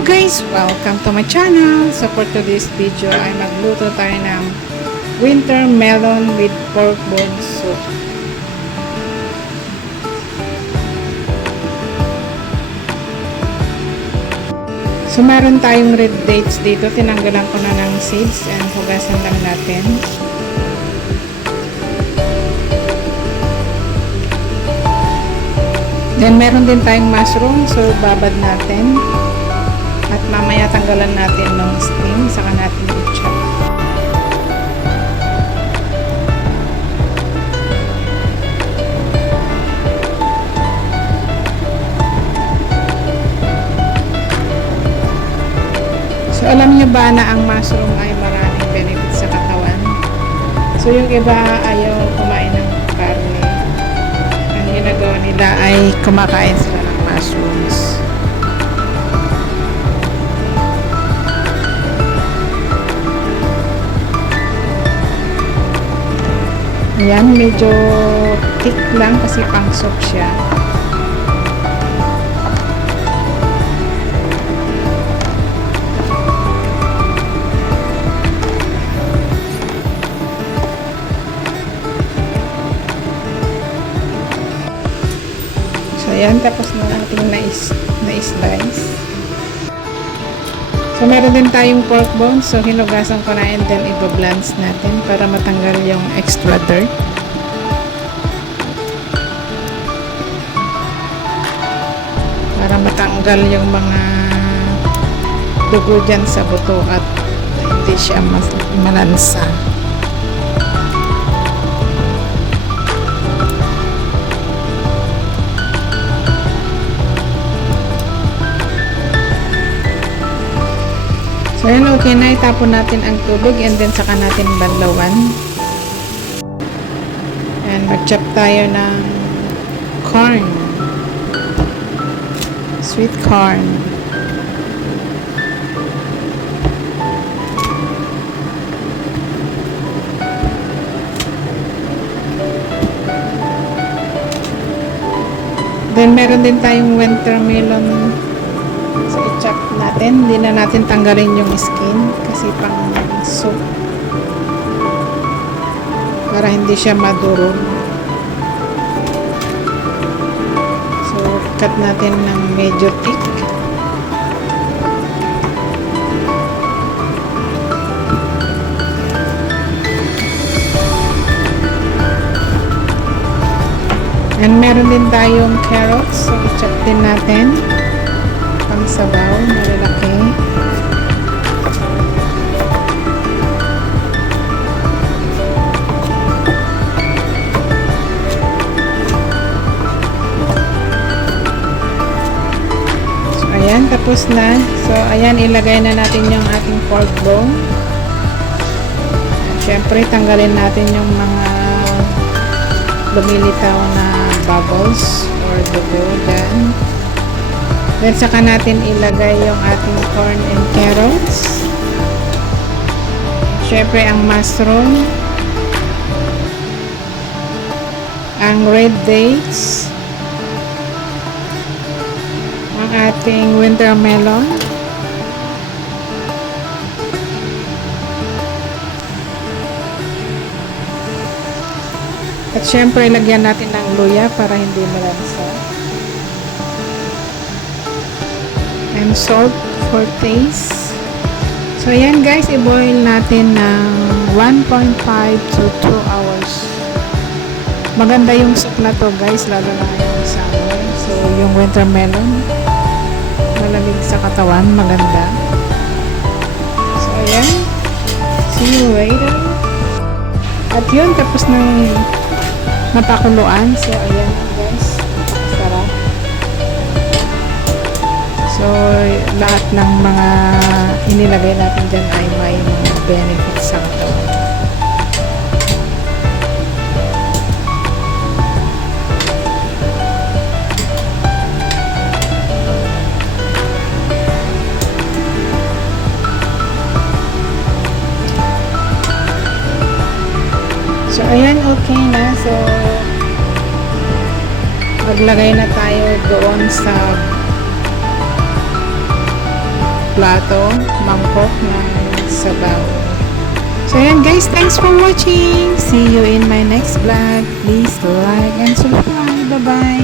Hello guys! Welcome to my channel. So for today's video ay magluto tayo ng winter melon with pork bone soup. So meron tayong red dates dito. Tinanggalan ko na ng seeds and hugasan lang natin. Then meron din tayong mushroom. So babad natin. At mamaya tanggalan natin ng steam, saka natin i-chop. So alam niyo ba na ang mushroom ay maraming benefits sa katawan? So yung iba ayaw kumain ng karne. Ang ginagawa nila ay kumakain sila ng mushrooms. Ayan, medyo thick lang kasi pang soup siya. So, ayan, tapos na natin na-slice. So, meron din tayong pork bones. So, hinugasan ko na and then i-blance natin para matanggal yung extra dirt. Para matanggal yung mga dugo dyan sa buto at hindi siya malansa. So, ayan, okay na. Itapon natin ang tubig and then saka natin banlawan. And mag-chop tayo ng corn. Sweet corn. Then, meron din tayong winter melon. So, i-chop natin. Hindi na natin tanggalin yung skin kasi pang soup. Para hindi siya madurog. So, cut natin ng medyo thick. And meron din tayong carrots. So, i-chop din natin. Pang sabaw, malalaki. So, ayan, tapos na. So, ayan, ilagay na natin yung ating pork bone. At syempre, tanggalin natin yung mga lumilitaw na bubbles or dugo dyan. Then, saka natin ilagay yung ating corn and carrots. Syempre, ang mushroom. Ang red dates. Ang ating winter melon. At syempre, lagyan natin ng luya para hindi malansa. And salt for taste. So, ayan guys, i-boil natin ng 1.5 to 2 hours. Maganda yung soup na to guys, lalo na yung summer. So, yung winter melon, malamig sa katawan, maganda. So, ayan. See you later. At yun, tapos ng napakuluan. So, ayan guys. Sarap. So, lahat ng mga inilagay natin dyan ay may mga benefits sa katawan. So, ayan, okay na. So, maglagay na tayo doon sa plato, mangkok na sabaw. So ayan guys, thanks for watching. See you in my next vlog. Please like and subscribe. Bye-bye.